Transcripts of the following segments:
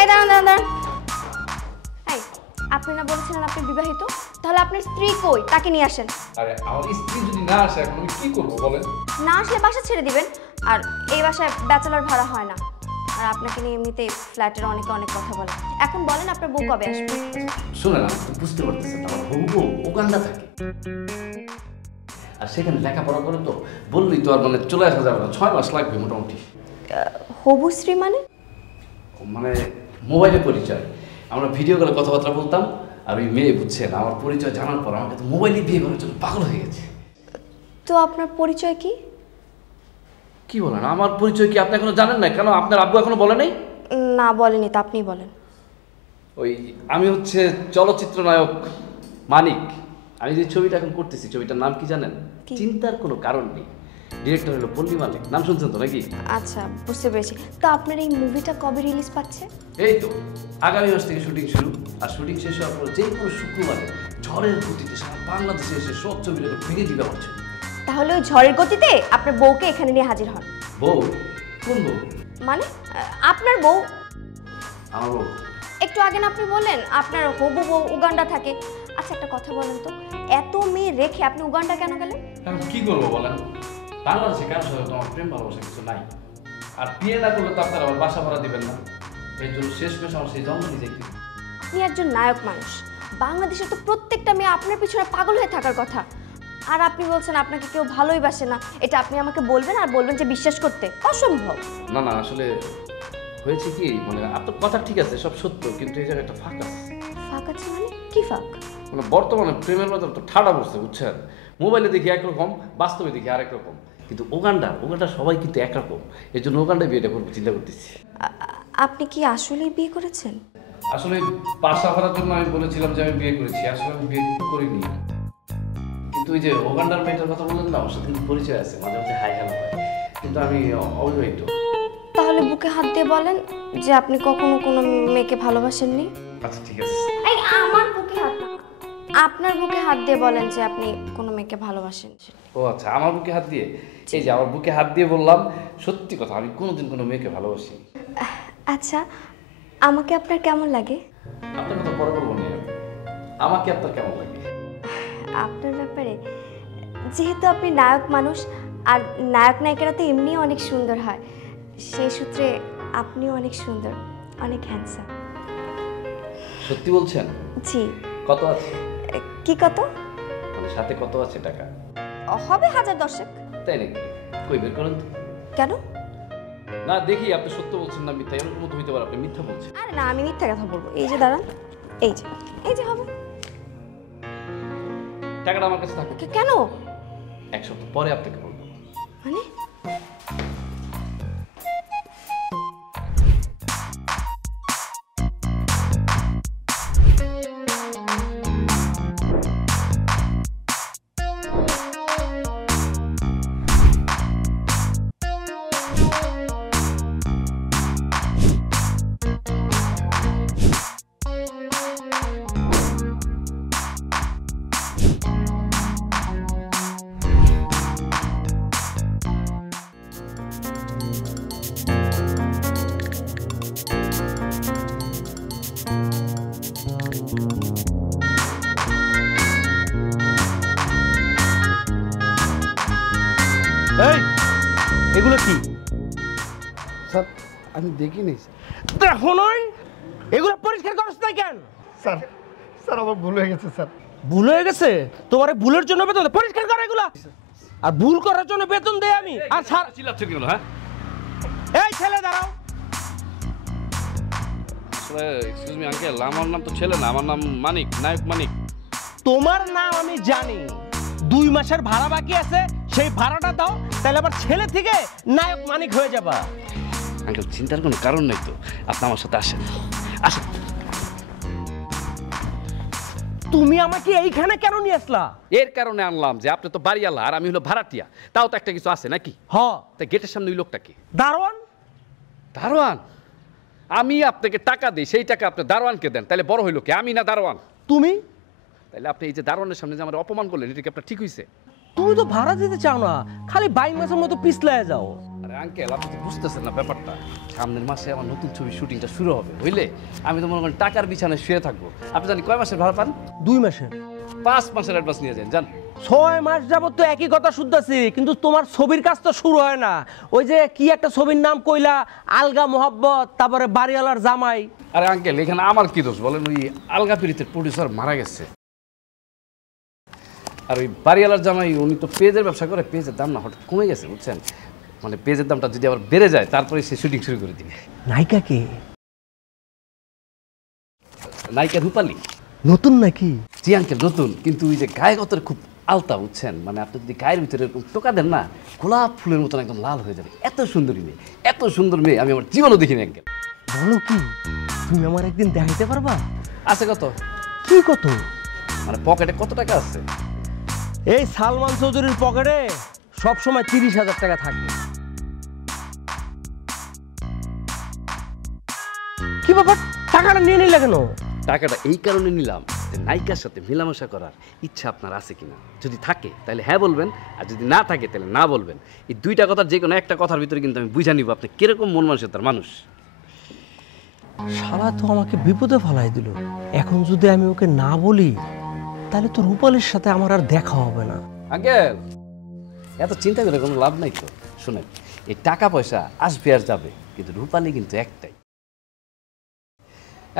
এই দাঁড়ান দাঁড়ান দাঁড়ান। এই আপনি না বলেছিলেন আপনি বিবাহিত, তাহলে আপনার স্ত্রী কই? তাকে নিয়ে আসেন। আরে আমার স্ত্রী যদি না আসে এখন আমি কি করবো বলেন? না আসলে বাসা ছেড়ে দিবেন। আর এই বাসায় ব্যাচেলর ভাড়া হয় না। আর আপনাকে নিয়ে এমনিতেই ফ্ল্যাটের অনেকে অনেক কথা বলে। এখন বলেন আপনার বউ কবে আসবে? শুনে না, বুঝতে পারতেছেন আমার হবু বউ উগান্ডা থাকে, আর সেখানে লেখাপড়া করে, তো বললি তো আর মানে চলে আসা যাবে না, 6 মাস লাগবে মোটামুটি। হবু স্ত্রী মানে? মানে মোবাইলে পরিচয়, আমরা ভিডিও কলে কথাবার্তা বলতাম, আর ওই মেয়ে বুঝছেন আমার পরিচয় জানার পর আমাকে তো মোবাইলে বিয়ে করার জন্য পাগল হয়ে গেছে। তো আপনার পরিচয় কি? কি বলেন আমার পরিচয় কি আপনি এখনো জানেন না? কেন আপনার আব্বু এখনো বলে নাই? না বলেনি, তা আপনিই বলেন। ওই আমি হচ্ছে চলচ্চিত্র নায়ক মানিক। আমি যে ছবিটা এখন করতেছি, ছবিটার নাম কি জানেন? চিন্তার কোনো কারণ নেই। ডিরেক্টর হলো পল্লী মালিক, নাম শুনছেন তো নাকি? আচ্ছা, বুঝতে পেরেছি। তো আপনার এই মুভিটা কবে রিলিজ পাচ্ছে? এই তো আগামী মাস থেকে শুটিং শুরু, আর শুটিং শেষ হওয়ার পর যে কোনো শুক্রবারে ঝড়ের গতিতে সারা বাংলাদেশে এসে সব ছবিটাকে ভেঙে দিবে আমার ছবি। তাহলে ওই ঝড়ের গতিতে আপনার বউকে এখানে নিয়ে হাজির হন। বউ? কোন বউ? মানে আপনার বউ। আমার বউ? একটু আগে না আপনি বললেন আপনার হবু বউ উগান্ডা থাকে। আচ্ছা একটা কথা বলেন তো, এত মেয়ে রেখে আপনি উগান্ডা কেন গেলেন? আমি কি করবো বলেন, বাংলাদেশে কারোর সাথে তো আমার প্রেম ভালোবাসা কিছু নাই, আর বিয়ে না করলে তো আপনারা আবার বাসা ভাড়া দিবেন না, এই জন্য শেষমেশ আমার সেই জন্ম নিজে। আপনি একজন নায়ক মানুষ, বাংলাদেশে তো প্রত্যেকটা মেয়ে আপনার পিছনে পাগল হয়ে থাকার কথা। আর আপনি বলছেন আপনাকে কেউ ভালোই বাসে না, এটা আপনি আমাকে বলবেন আর বলবেন যে বিশ্বাস করতে? অসম্ভব। না না, আসলে হয়েছে কি, মানে আপনার কথা ঠিক আছে, সব সত্য, কিন্তু এই জায়গায় একটা ফাঁক আছে। ফাঁক আছে মানে? কি ফাঁক? মানে বর্তমানে প্রেমের মধ্যে তো ঠাড়া পড়ছে বুঝছেন, মোবাইলে দেখি একরকম, বাস্তবে দেখি আরেক রকম, কিন্তু ওগান্ডা সবাই কিন্তু একরকম, এই জন্য ওগান্ডায় বিয়েটা করবো চিন্তা করতেছি। আপনি কি আসলেই বিয়ে করেছেন? আসলে বাসা ভাড়ার জন্য আমি বলেছিলাম যে আমি বিয়ে করেছি, আসলে আমি বিয়ে করিনি, কিন্তু ওই যে ওগান্ডার মেয়েটার কথা বললেন না, আমার সাথে কিন্তু পরিচয় আছে, মাঝে মাঝে হাই হ্যালো হয়, কিন্তু আমি অবিবাহিত। তাহলে বুকে হাত দিয়ে বলেন যে আপনি কখনো কোনো মেয়েকে ভালোবাসেননি। আচ্ছা ঠিক আছে। এই আমার বুকে হাত না, আপনার বুকে হাত দিয়ে বলেন যে আপনি কোনো মেয়েকে ভালোবাসেন। ও আচ্ছা, আমার বুকে হাত দিয়ে? এই যে আমার বুকে হাত দিয়ে বললাম সত্যি কথা, আমি কোনোদিন কোনো মেয়েকে ভালোবাসি। আচ্ছা, আমাকে আপনার কেমন লাগে? আপনার কথা পরে বলবো না, আমাকে আপনার কেমন লাগে? আপনার ব্যাপারে, যেহেতু আপনি নায়ক মানুষ, আর নায়ক নায়িকারা তো এমনি অনেক সুন্দর হয়, সেই সূত্রে আপনিও অনেক সুন্দর, অনেক হ্যান্ডসাম। সত্যি বলছেন? জি। কত আছে? কি কত? মানে সাথে কত আছে টাকা? হবে 1010। তাই নাকি? কই বের করেন তো। কেন? না দেখি আপনি সত্য বলছেন না মিথ্যা, এরকম তো হইতে পারে আপনি মিথ্যা বলছেন। আরে না, আমি মিথ্যা কথা বলবো। এই যে দাঁড়ান, এই যে এই যে হবে। টাকাটা আমার কাছে থাকুক। কেন? এক সপ্তাহ পরে আপনাকে বলবো। মানে? এই এগুলো কি? স্যার আমি দেখিনি। দেখো নয়, এগুলো পরিষ্কার করছ না কেন? স্যার স্যার আমার ভুল হয়ে গেছে স্যার। ভুল হয়ে গেছে? তোমার ভুলের জন্য বেতন দেয়? পরিষ্কার করো এগুলো। আর ভুল করার জন্য বেতন দেই আমি। আর স্যার চিল্লাচ্ছেন কেন? হ্যাঁ এই ছেলে দাঁড়াও। আসলে এক্সকিউজ মি আঙ্কেল, আমার নাম তো ছেলে না, আমার নাম মানিক, নায়ক মানিক। তোমার নাম আমি জানি, 2 মাসের ভাড়া বাকি আছে, সেই ভাড়াটা দাও, তাহলে আবার ছেলে থেকে নায়ক মানিক হয়ে যাবা। আঙ্কেল চিন্তার কোনো কারণ নেই তো, আপনি আমার সাথে আসেন, আসেন। তুমি আমাকে এইখানে কেন নিয়ে আসলা? এর কারণে আনলাম যে আপনি তো বাড়িওয়ালা আর আমি হলো ভাড়াটিয়া, তাও তো একটা কিছু আছে নাকি? হ। তাই গেটের সামনে ওই লোকটা কি? দারোয়ান। দারোয়ান? আমি আপনাকে টাকা দিই, সেই টাকা আপনি দারোয়ানকে দেন, তাহলে বড় হইলো কে, আমি না দারোয়ান? তুমি? তাহলে আপনি এই যে দারোয়ানের সামনে যে আমার অপমান করলেন, এটা কি আপনার ঠিক হয়েছে? তুমি তো ভাড়া দিতে চাও না, খালি 22 মাসের মতো পিছলায় যাও। আরে আঙ্কেল আপনি তো বুঝতেছেন না ব্যাপারটা, সামনের মাসে আমার নতুন ছবির শুটিংটা শুরু হবে, বুঝলে? আমি তো মনে করেন টাকার বিছানায় শুয়ে থাকবো। আপনি জানি কয় মাসের ভাড়া পান? 2 মাসের। 5 মাসের অ্যাডভান্স নিয়ে যান। 6 মাস যাবত তো একই কথা শুনতেছি, কিন্তু তোমার ছবির কাজ তো শুরু হয় না। ওই যে কি একটা ছবির নাম কইলা, আলগা মোহাব্বত, তারপরে বাড়িওয়ালার জামাই। আরে আঙ্কেল, এখানে আমার কি দোষ বলেন? ওই আলগা পীড়িতের প্রডিউসার মারা গেছে, আর ওই বাড়িওয়ালার জামাই উনি তো পেজের ব্যবসা করে, পেজের দাম না হঠাৎ কমে গেছে, বুঝছেন? মানে পেজের দামটা যদি আবার বেড়ে যায় তারপরে সে শুটিং শুরু করে দিবে। নায়িকা কে? নায়িকা রূপালী। নতুন নাকি? জি আঙ্কেল, নতুন, কিন্তু ওই যে গায়েগতের খুব আলতা, বুঝছেন? মানে আপনি যদি গায়ের ভিতরে এরকম টোকা দেন না, গোলাপ ফুলের মতন একদম লাল হয়ে যাবে। এত সুন্দরী মেয়ে, এত সুন্দর মেয়ে আমি আমার জীবনও দেখিনি আঙ্কেল। বলো কি, তুমি আমার একদিন দেখাইতে পারবা? আছে কত? কি কত? মানে পকেটে কত টাকা আছে? এই সালমান চৌধুরীর পকেটে সবসময় 30,000 টাকা থাকে। কি ব্যাপার, টাকাটা নিয়ে নিলে কেন? টাকাটা এই কারণে নিলাম যে নায়িকার সাথে মেলামেশা করার ইচ্ছা আপনার আছে কিনা। যদি থাকে তাহলে হ্যাঁ বলবেন, আর যদি না থাকে তাহলে না বলবেন। এই দুইটা কথার যে কোনো একটা কথার ভিতরে কিন্তু আমি বুঝা নিব আপনি কিরকম মন মানসিকতার মানুষ। শালা তো আমাকে বিপদে ফেলাই দিল। এখন যদি আমি ওকে না বলি তাহলে তো রূপালীর সাথে আমার আর দেখা হবে না। আঙ্কেল, এত চিন্তা করে কোনো লাভ নাই তো। শুনেন, এই টাকা পয়সা আসবে আর যাবে, কিন্তু রূপালী কিন্তু একটাই।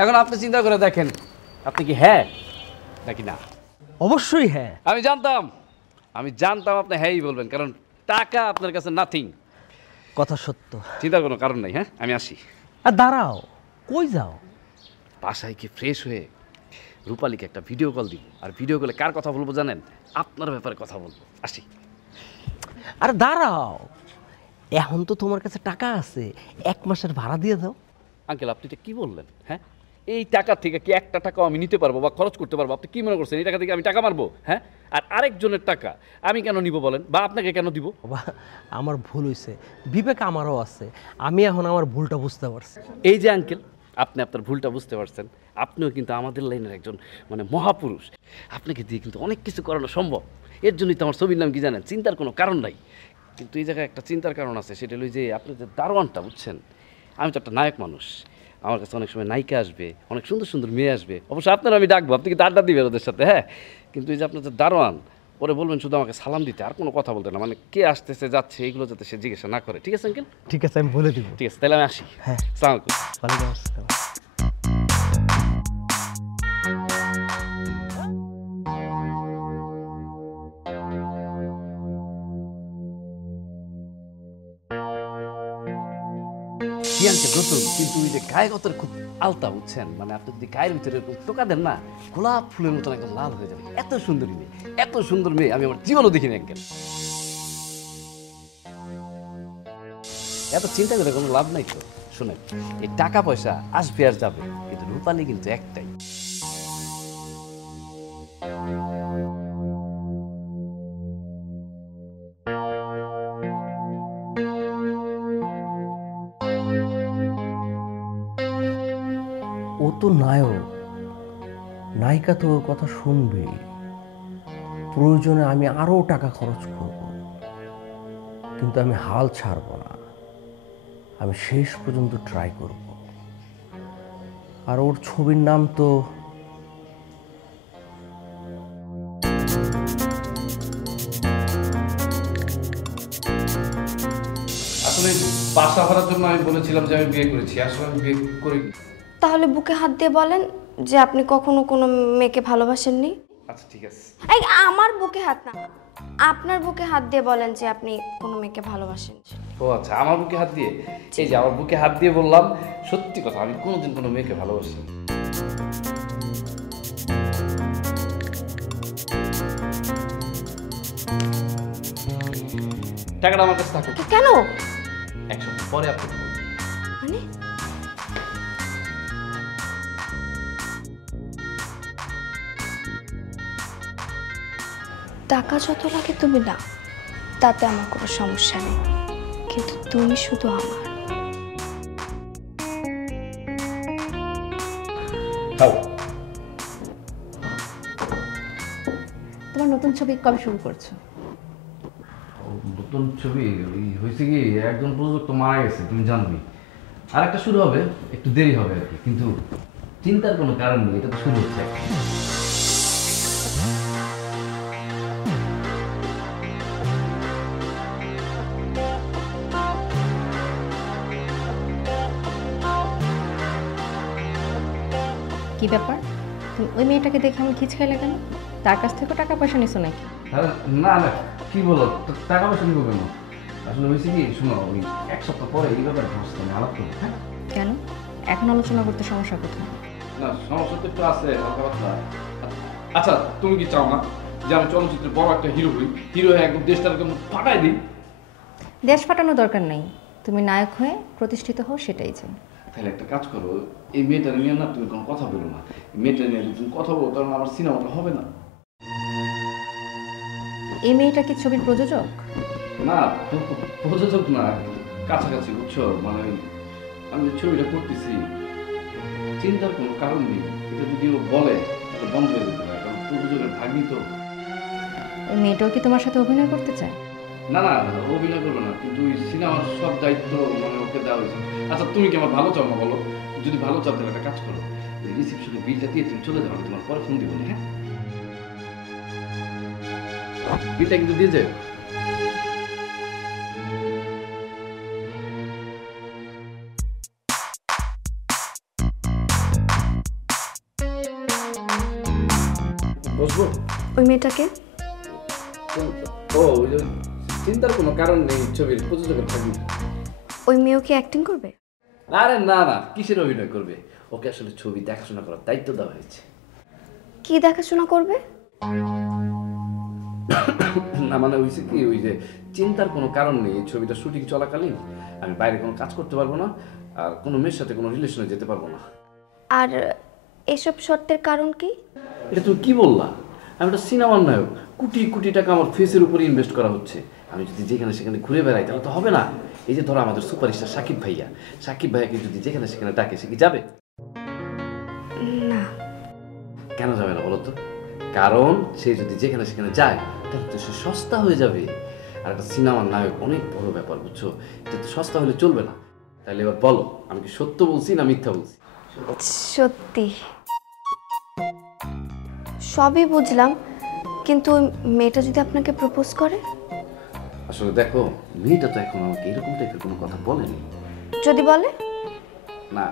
এখন আপনি চিন্তা করে দেখেন, আপনি কি হ্যাঁ নাকি না? অবশ্যই হ্যাঁ। আমি জানতাম আপনি হ্যাঁই বলবেন, কারণ টাকা আপনার কাছে নাথিং। কথা সত্য। চিন্তার কোনো কারণ নাই। হ্যাঁ, আমি আসি। আর দাঁড়াও, কই যাও? বাসায় কি ফ্রেশ হয়ে রূপালীকে একটা ভিডিও কল দিব, আর ভিডিও কলে কার কথা বলবো জানেন? আপনার ব্যাপারে কথা বলবো। আসি। আরে দাঁড়াও, এখন তো তোমার কাছে টাকা আছে, 1 মাসের ভাড়া দিয়ে দাও। আঙ্কেল, আপনি এটা কি বললেন? হ্যাঁ, এই টাকা থেকে কি একটা টাকাও আমি নিতে পারবো বা খরচ করতে পারবো? আপনি কি মনে করছেন এই টাকা থেকে আমি টাকা মারবো? হ্যাঁ, আর আরেকজনের টাকা আমি কেন নিব বলেন, বা আপনাকে কেন দিব? বাবা, আমার ভুল হয়েছে, বিবেক আমারও আছে। আমি এখন আমার ভুলটা বুঝতে পারছি। এই যে আঙ্কেল, আপনি আপনার ভুলটা বুঝতে পারছেন। আপনিও কিন্তু আমাদের লাইনের একজন মানে মহাপুরুষ। আপনাকে দিয়ে কিন্তু অনেক কিছু করানো সম্ভব। এর জন্যই তো আমার ছবির নাম কি জানেন? চিন্তার কোনো কারণ নাই। কিন্তু এই জায়গায় একটা চিন্তার কারণ আছে, সেটা হলো যে আপনি যে দারোয়ানটা, বুঝছেন? আমি তো একটা নায়ক মানুষ, আমার কাছে অনেক সময় নায়িকা আসবে, অনেক সুন্দর সুন্দর মেয়ে আসবে। অবশ্যই আপনার আমি ডাকবো, আপনি কিন্তু আড্ডা দিবেন ওদের সাথে। হ্যাঁ, কিন্তু এই যে আপনার যে দারোয়ান, ওরে বলবেন শুধু আমাকে সালাম দিতে, আর কোনো কথা বলতে না। মানে কে আসতেছে যাচ্ছে এগুলো যাতে সে জিজ্ঞাসা না করে। ঠিক আছে আঙ্কেল? ঠিক আছে, আমি বলে দিব। ঠিক আছে, তাহলে আমি আসি। হ্যাঁ, আসসালামু আলাইকুম। ওয়ালাইকুম আসসালাম। কি আঙ্কেল, নতুন, কিন্তু ওই যে গায়েগতের খুব আলতা, বুঝছেন? মানে আপনি যদি গায়ের ভিতরে এরকম টোকা দেন না, গোলাপ ফুলের মতন একদম লাল হয়ে যাবে। এত সুন্দরী মেয়ে, এত সুন্দর মেয়ে আমি আমার জীবনও দেখিনি আঙ্কেল। এত চিন্তা করে কোনো লাভ নাই তো। শুনেন, এই টাকা পয়সা আসবে আর যাবে, কিন্তু রূপালী কিন্তু একটাই। ও তো নায়ক, নায়িকা তো ওর কথা শুনবে। প্রয়োজনে আমি আরও টাকা খরচ করব, কিন্তু আমি হাল ছাড়ব না। আমি শেষ পর্যন্ত ট্রাই করব। আর ওর ছবির নাম তো আসলে বাসা ভাড়ার জন্য আমি বলেছিলাম যে আমি বিয়ে করেছি, আসলে আমি বিয়ে করিনি। তাহলে বুকে হাত দিয়ে বলেন যে আপনি কখনো কোনো মেয়েকে ভালোবাসেননি। আচ্ছা ঠিক আছে। এই আমার বুকে হাত না, আপনার বুকে হাত দিয়ে বলেন যে আপনি কোনো মেয়েকে ভালোবাসেন। ও আচ্ছা, আমার বুকে হাত দিয়ে? এই যে আমার বুকে হাত দিয়ে বললাম সত্যি কথা, আমি কোনোদিন কোনো মেয়েকে ভালোবাসি। টাকাটা আমার কাছে থাকুক, কেন? 1 সপ্তাহ পরে আপনি মানে টাকা যত লাগে তুমি না, তাতে আমার কোনো সমস্যা নেই, কিন্তু তুমি শুধু আমার। খাও। তোমার নতুন ছবি কবে শুরু করছো? নতুন ছবি হয়েছে কি, একজন প্রযোজক তো মারা গেছে, তুমি জানবি। আর একটা শুরু হবে, একটু দেরি হবে আর কি, কিন্তু চিন্তার কোনো কারণ নেই, এটা তো শুরু হচ্ছে এখন। কি ব্যাপার, তুমি ওই মেয়েটাকে দেখে আমি খিচ খাইলে কেন? তার কাছ থেকে টাকা পয়সা নিছো নাকি? আরে না না, কি বলো, টাকা পয়সা নিবো কেন? আসলে হয়েছে কি, শোনো, ওই এক সপ্তাহ পরে এই ব্যাপারে বসতে আমি আলাপ করবো। হ্যাঁ, কেন এখন আলোচনা করতে সমস্যা কোথায়? না সমস্যা তো একটু আছে, হালকা পাতলা। আচ্ছা, তুমি কি চাও না যে আমি চলচ্চিত্রে বড় একটা হিরো হই, হিরো হয়ে একদম দেশটার একদম ফাটাই দিই? দেশ ফাটানোর দরকার নেই, তুমি নায়ক হয়ে প্রতিষ্ঠিত হও, সেটাই চাই। তাহলে একটা কাজ করো, এই মেয়েটা নিয়ে না তুমি কোনো কথা বলো না। এই মেয়েটা নিয়ে যদি তুমি কথা বলো, কারণ আমার সিনেমাটা হবে না। এই মেয়েটা কি ছবির প্রযোজক? না, প্রযোজক না, কাছাকাছি, বুঝছো? মানে আমি যে ছবিটা করতেছি, চিন্তার কোনো কারণ নেই। এটা যদি ও বলে তাহলে বন্ধ হয়ে যেতে পারে, কারণ প্রযোজকের ভাগ্নি তো। ওই মেয়েটাও কি তোমার সাথে অভিনয় করতে চায়? না না, অভিনয় করবে না, কিন্তু ওই সিনেমার সব দায়িত্ব মানে ওকে দেওয়া হয়েছে। আচ্ছা, তুমি কি আমার ভালো চাও না বলো? যদি ভালো চাও তাহলে একটা কাজ করো, রিসিপশনে বিলটা দিয়ে তুমি চলে যাও, আমি তোমার পরে ফোন দিব না। হ্যাঁ, বিলটা কিন্তু দিয়ে যাও। বসবো? ওই মেয়েটাকে ও, ওই যে চিন্তার কোনো কারণ নেই, ছবির প্রযোজকের থাকবে। ওই মেয়েও কি অ্যাক্টিং করবে? আরে না না, কিসের অভিনয় করবে? ওকে আসলে ছবি দেখাশোনা করার দায়িত্ব দেওয়া হয়েছে। কি দেখাশোনা করবে? না মানে হয়েছে কি, ওই যে চিন্তার কোনো কারণ নেই, এই ছবিটা শুটিং চলাকালীন আমি বাইরে কোনো কাজ করতে পারবো না, আর কোনো মেয়ের সাথে কোনো রিলেশনে যেতে পারবো না। আর এসব শর্তের কারণ কি? এটা তুমি কি বললা? আমি একটা সিনেমার নায়ক, কোটি কোটি টাকা আমার ফেসের উপরে ইনভেস্ট করা হচ্ছে। আমি যদি যেখানে সেখানে ঘুরে বেড়াই তাহলে তো হবে না। এই যে ধরো আমাদের সুপারস্টার সাকিব ভাইয়াকে যদি যেখানে সেখানে ডাকে, সে কি যাবে? না। কেন যাবে না বলো তো? কারণ সে যদি যেখানে সেখানে যায় তাহলে তো সে সস্তা হয়ে যাবে। আর একটা সিনেমার নায়ক অনেক বড় ব্যাপার, বুঝছো? এটা তো সস্তা হলে চলবে না। তাহলে এবার বলো, আমি কি সত্য বলছি না মিথ্যা বলছি? সত্যি। সবই বুঝলাম, কিন্তু ওই মেয়েটা যদি আপনাকে প্রপোজ করে? আসলে দেখো, মেয়েটা তো এখন আমাকে এরকম টাইপের কোনো কথা বলেনি। যদি বলে? না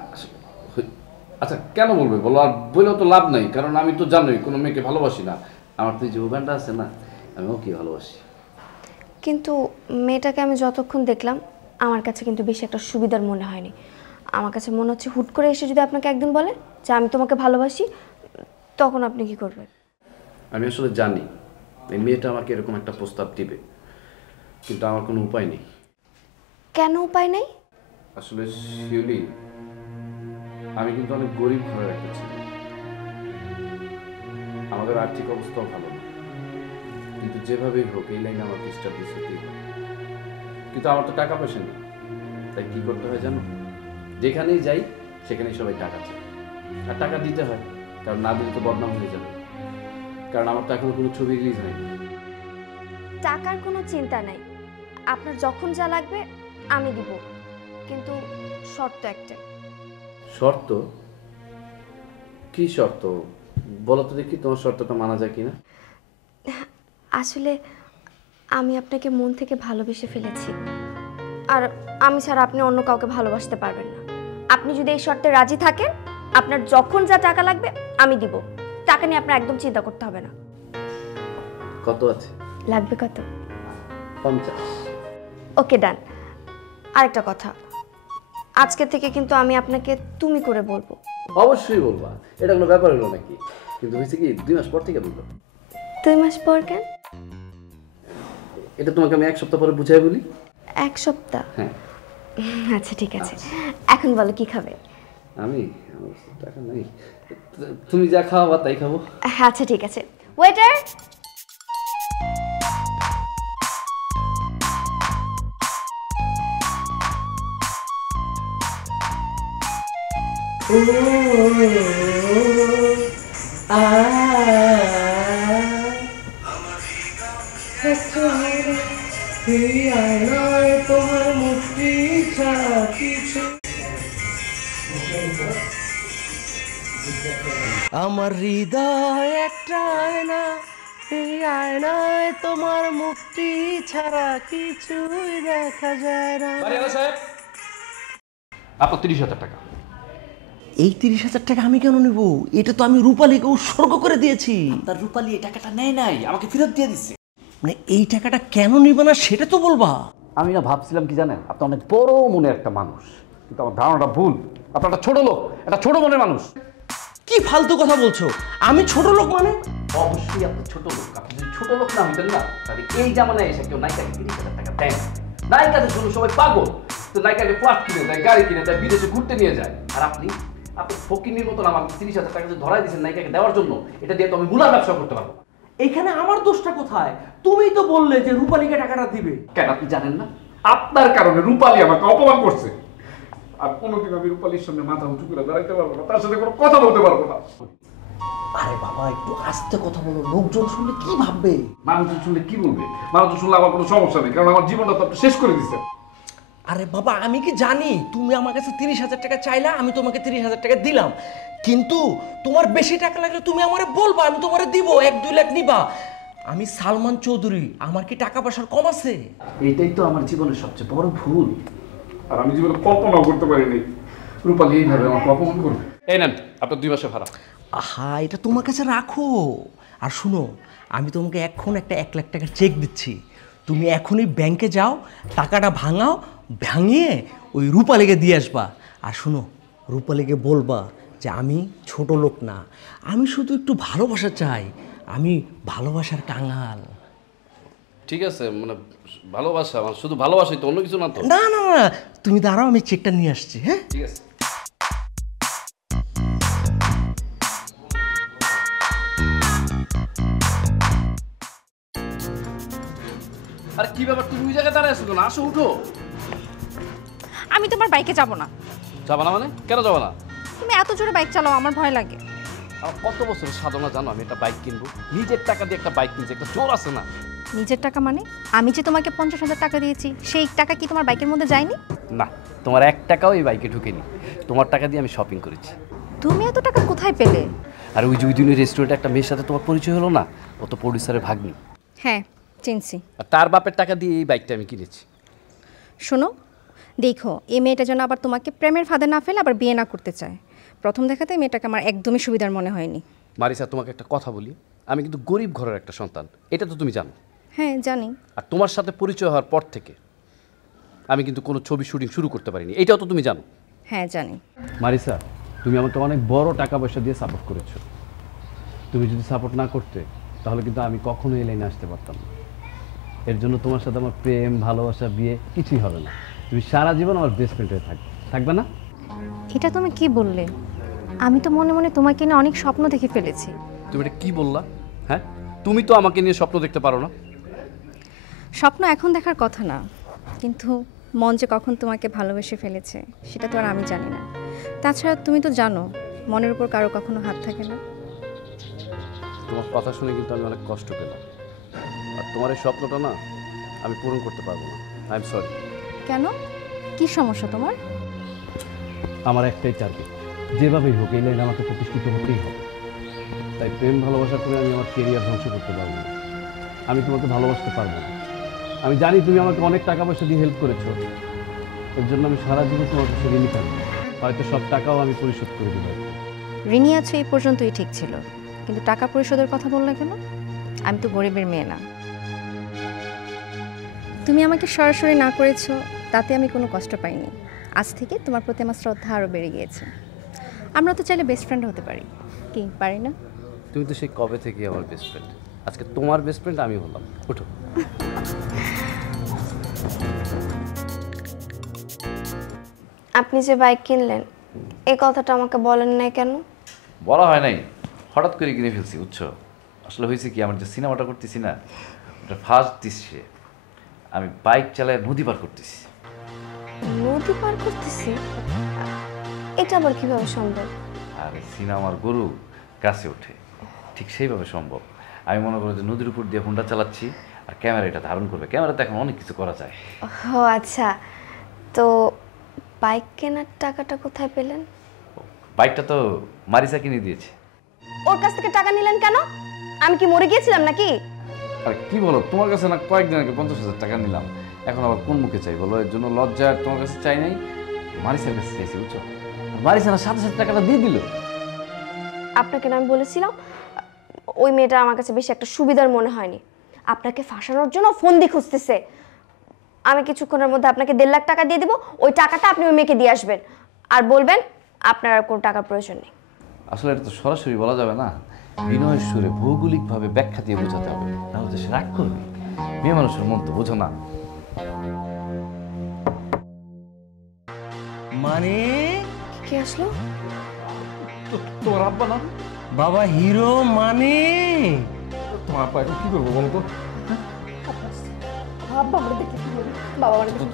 আচ্ছা, কেন বলবে বলো? আর বলেও তো লাভ নাই, কারণ আমি তো জানোই কোনো মেয়েকে ভালোবাসি না। আমার তো এই যে ওখানটা আছে না, আমি ওকে ভালোবাসি। কিন্তু মেয়েটাকে আমি যতক্ষণ দেখলাম আমার কাছে কিন্তু বেশি একটা সুবিধার মনে হয়নি। আমার কাছে মনে হচ্ছে হুট করে এসে যদি আপনাকে একদিন বলে যে আমি তোমাকে ভালোবাসি, তখন আপনি কি করবেন? আমি আসলে জানি এই মেয়েটা আমাকে এরকম একটা প্রস্তাব দিবে, কিন্তু আমার কোনো উপায় নেই। কেন উপায় নেই? আসলে শিউলি, আমি কিন্তু অনেক গরিব ঘরের একটা ছেলে, আমাদের আর্থিক অবস্থাও ভালো না, কিন্তু যেভাবেই হোক এই লাইনে আমাকে এস্টাবলিশ হতেই হবে। কিন্তু আমার তো টাকা পয়সা নেই, তাই কি করতে হয় জানো? যেখানেই যাই সেখানেই সবাই টাকা চায়, আর টাকা দিতে হয়, কারণ না দিলে তো বদনাম হয়ে যাবে। কারণ আমার তো এখনো কোনো ছবি রিলিজ হয়নি। টাকার কোনো চিন্তা নাই, আপনার যখন যা লাগবে আমি দিব, কিন্তু শর্ত একটাই। শর্ত? কি শর্ত বলো তো দেখি, তোমার শর্তটা মানা যায় কিনা? আসলে আমি আপনাকে মন থেকে ভালোবেসে ফেলেছি, আর আমি ছাড়া আপনি অন্য কাউকে ভালোবাসতে পারবেন না। আপনি যদি এই শর্তে রাজি থাকেন, আপনার যখন যা টাকা লাগবে আমি দিব, টাকা নিয়ে আপনার একদম চিন্তা করতে হবে না। কত আছে? লাগবে কত? 50। ওকে, ডান। আরেকটা কথা, আজকে থেকে কিন্তু আমি আপনাকে তুমি করে বলবো। অবশ্যই বলবা, এটা কোনো ব্যাপার হলো নাকি? কিন্তু হয়েছে কি, 2 মাস পর থেকে বলবো। 2 মাস পর কেন? এটা তোমাকে আমি 1 সপ্তাহ পরে বুঝাই বলি। 1 সপ্তাহ? হ্যাঁ। আচ্ছা ঠিক আছে, এখন বলো কি খাবে? আমি আমার টাকা নাই, তুমি যা খাওয়াবা তাই খাবো। আচ্ছা ঠিক আছে, ওয়েটার। আমার হৃদয় একটা আয়না, এই আয়নায় তোমার মুক্তি ছাড়া কিছুই দেখা যায় না। আপনার 30,000 টাকা। এই 30,000 টাকা আমি কেন নেব? এটা তো আমি রূপালীকে উৎসর্গ করে দিয়েছি। তার রূপালী এই টাকাটা নেয় নাই, আমাকে ফেরত দিয়ে দিচ্ছে। মানে এই টাকাটা কেন নিবে না সেটা তো বলবা। আমি না ভাবছিলাম কি জানেন, আপনি অনেক বড় মনের একটা মানুষ, কিন্তু আমার ধারণাটা ভুল। আপনার একটা ছোট লোক, একটা ছোট মনের মানুষ। কি ফালতু কথা বলছো? আমি ছোট লোক মানে? অবশ্যই আপনি ছোট লোক। আপনি যদি ছোট লোক না হতেন না, তাহলে এই জামানায় এসে কেউ নায়িকাকে 30,000 টাকা দেয় না। নায়িকাদের জন্য সবাই পাগল, তো নায়িকাকে ফ্ল্যাট কিনে দেয়, গাড়ি কিনে দেয়, বিদেশে ঘুরতে নিয়ে যায়। আর আপনি ফকিন্নির মতন আমার 30,000 টাকা যে ধরাই দিয়েছেন নায়িকাকে দেওয়ার জন্য, এটা দিয়ে তো আমি মূলার ব্যবসা করতে পারবো। এখানে আমার দোষটা কোথায়? তুমিই তো বললে যে রূপালীকে টাকাটা দিবে। কেন আপনি জানেন না? আপনার কারণে রূপালী আমাকে অপমান করছে। আর কোনোদিন আমি রূপালীর সামনে মাথা উঁচু করে দাঁড়াইতে পারবো না, তার সাথে কোনো কথা বলতে পারবো না। আরে বাবা, একটু আস্তে কথা বলো, লোকজন শুনলে কি ভাববে? মানুষজন শুনলে কি বলবে? মানুষজন শুনলে আমার কোনো সমস্যা নেই, কারণ আমার জীবনটা তো আপনি শেষ করে দিচ্ছেন। আরে বাবা, আমি কি জানি তুমি আমার কাছে 30,000 টাকা চাইলা, আমি তোমাকে 30,000 টাকা দিলাম। কিন্তু তোমার বেশি টাকা লাগলে তুমি আমারে বলবা, আমি তোমারে দিব। 1-2 লাখ নিবা। আমি সালমান চৌধুরী, আমার কি টাকা পয়সার কম আছে? এটাই তো আমার জীবনের সবচেয়ে বড় ভুল। আর আমি জীবনে কল্পনাও করতে পারিনি রূপালী এইভাবে আমাকে অপমান করবে। এই নেন আপনার 2 মাসের ভাড়া। আহা, এটা তোমার কাছে রাখো। আর শুনো, আমি তোমাকে এখন একটা 1 লাখ টাকার চেক দিচ্ছি। তুমি এখনই ব্যাংকে যাও, টাকাটা ভাঙিয়ে ওই রূপালীকে দিয়ে আসবা। আর শুনো, রূপালীকে বলবা যে আমি ছোট লোক না, আমি শুধু একটু ভালোবাসা চাই, আমি ভালোবাসার কাঙাল। ঠিক আছে, মানে ভালোবাসা, মানে শুধু ভালোবাসাই তো, অন্য কিছু না তো? না না না, তুমি দাঁড়াও, আমি চেকটা নিয়ে আসছি। হ্যাঁ, ঠিক আছে। আরে কি ব্যাপার, তুমি ওই জায়গায় দাঁড়ায় আছো কেন? আসো, উঠো। আমি তোমার বাইকে যাব না। যাবা না মানে? কেন যাবা না? তুমি এত জোরে বাইক চালাও, আমার ভয় লাগে। আমার কত বছরের সাধনা জানো, আমি একটা বাইক কিনবো। নিজের টাকা দিয়ে একটা বাইক কিনছি, একটা জোর আছে না? নিজের টাকা মানে? আমি যে তোমাকে 50,000 টাকা দিয়েছি, সেই টাকা কি তোমার বাইকের মধ্যে যায়নি? না, তোমার 1 টাকাও এই বাইকে ঢুকেনি। তোমার টাকা দিয়ে আমি শপিং করেছি। তুমি এত টাকা কোথায় পেলে? আর ওই যে ওই দিনের রেস্টুরেন্টে একটা মেয়ের সাথে তোমার পরিচয় হলো না, ও তো প্রডিউসারের ভাগ্নি। হ্যাঁ, চিনছি। আর তার বাপের টাকা দিয়ে এই বাইকটা আমি কিনেছি। শোনো, দেখো, এই মেয়েটা যেন আবার তোমাকে প্রেমের ফাঁদে না ফেলে আবার বিয়ে না করতে চায়। প্রথম দেখাতে মেয়েটাকে আমার একদমই সুবিধার মনে হয়নি। মারিসা, তোমাকে একটা কথা বলি, আমি কিন্তু গরিব ঘরের একটা সন্তান, এটা তো তুমি জানো। হ্যাঁ, জানি। আর তোমার সাথে পরিচয় হওয়ার পর থেকে আমি কিন্তু কোনো ছবি শুটিং শুরু করতে পারিনি, এটাও তো তুমি জানো। হ্যাঁ, জানি। মারিসা, তুমি আমাকে অনেক বড় টাকা পয়সা দিয়ে সাপোর্ট করেছো। তুমি যদি সাপোর্ট না করতে, তাহলে কিন্তু আমি কখনো এই লাইনে আসতে পারতাম না। এর জন্য তোমার সাথে আমার প্রেম, ভালোবাসা, বিয়ে কিছুই হবে না। তুমি সারা জীবন আমার বেস্ট ফ্রেন্ড হয়ে থাকবে না? এটা তুমি কি বললে? আমি তো মনে মনে তোমাকে নিয়ে অনেক স্বপ্ন দেখে ফেলেছি। তুমি এটা কি বললা? হ্যাঁ, তুমি তো আমাকে নিয়ে স্বপ্ন দেখতে পারো না। স্বপ্ন এখন দেখার কথা না, কিন্তু মন যে কখন তোমাকে ভালোবেসে ফেলেছে সেটা তো আর আমি জানি না। তাছাড়া তুমি তো জানো, মনের উপর কারো কখনো হাত থাকে না। তোমার কথা শুনে কিন্তু আমি অনেক কষ্ট পেলাম। আর তোমার এই স্বপ্নটা না আমি পূরণ করতে পারবো না। I am sorry. কেন? কি সমস্যা তোমার? আমার একটাই টার্গেট, যেভাবেই হোক এই লাইনে আমাকে প্রতিষ্ঠিত হতেই হবে। তাই প্রেম ভালোবাসা করে আমি আমার কেরিয়ার ধ্বংস করতে পারবো না। আমি তোমাকে ভালোবাসতে পারবো না। আমি জানি তুমি আমাকে অনেক টাকা পয়সা দিয়ে হেল্প করেছো, এর জন্য আমি সারা জীবন তোমার কাছে ঋণী থাকবো। হয়তো সব টাকাও আমি পরিশোধ করে দেবো। ঋণী আছো এই পর্যন্তই ঠিক ছিল, কিন্তু টাকা পরিশোধের কথা বললে কেন? আমি তো গরিবের মেয়ে না। তুমি আমাকে সরাসরি না করেছো, তাতে আমি কোনো কষ্ট পাইনি। আজ থেকে তোমার প্রতি আমার শ্রদ্ধা আরও বেড়ে গিয়েছে। আমরা তো চাইলে বেস্ট ফ্রেন্ড হতে পারি, কি পারি না? তুমি তো সেই কবে থেকে আমার বেস্ট ফ্রেন্ড, আজকে তোমার বেস্ট ফ্রেন্ড আমি হলাম। ওঠো। আপনি যে বাইক কিনলেন, এই কথাটা আমাকে বলেন নাই কেন? বলা হয় নাই, হঠাৎ করে কিনে ফেলছি। বুঝছো, আসলে হয়েছে কি, আমার যে সিনেমাটা করতেছি না, ওটা ফার্স্ট দৃশ্যে আমি বাইক চালায় নদী পার করতেছি। নদী পার করতেছি? এটা আবার কিভাবে সম্ভব? আর সিনেমার গরু গাছে ওঠে, ঠিক সেইভাবে সম্ভব। আমি মনে করি যে নদীর উপর দিয়ে হুন্ডা চালাচ্ছি, আর ক্যামেরা এটা ধারণ করবে। ক্যামেরাতে এখন অনেক কিছু করা যায়। ও আচ্ছা, তো বাইক কেনার টাকাটা কোথায় পেলেন? বাইকটা তো মারিসা কিনে দিয়েছে। ওর কাছ থেকে টাকা নিলেন কেন? আমি কি মরে গিয়েছিলাম নাকি? আর কি বলো, তোমার কাছে না কয়েকদিন আগে 50,000 টাকা নিলাম, এখন আবার কোন মুখে চাই বলো? এর জন্য লজ্জা তোমার কাছে চাই নাই, মারিসার কাছে চাইছি, বুঝছো? মারিসা না সাথে সাথে টাকাটা দিয়ে দিল। আপনাকে না আমি বলেছিলাম ওই মেয়েটা আমার কাছে বেশি একটা সুবিধার মনে হয়নি। আপনাকে ফাঁসানোর জন্য ফোন দিয়ে খুঁজতেছে। আমি কিছুক্ষণের মধ্যে আপনাকে 1.5 লাখ টাকা দিয়ে দিব। ওই টাকাটা আপনি ওই মেয়েকে দিয়ে আসবেন আর বলবেন আপনার আর কোনো টাকার প্রয়োজন নেই। আসলে এটা তো সরাসরি বলা যাবে না, বিনয়ের সুরে ভৌগোলিকভাবে ব্যাখ্যা দিয়ে বোঝাতে হবে, নাহলে তো সে রাগ করবে। মেয়ে মানুষের মন তো বোঝো না। মানে কে আসলো? তোমার আব্বা না? বাবা হিরো মানে তোমার আব্বা এখন কি করবো বলো তো?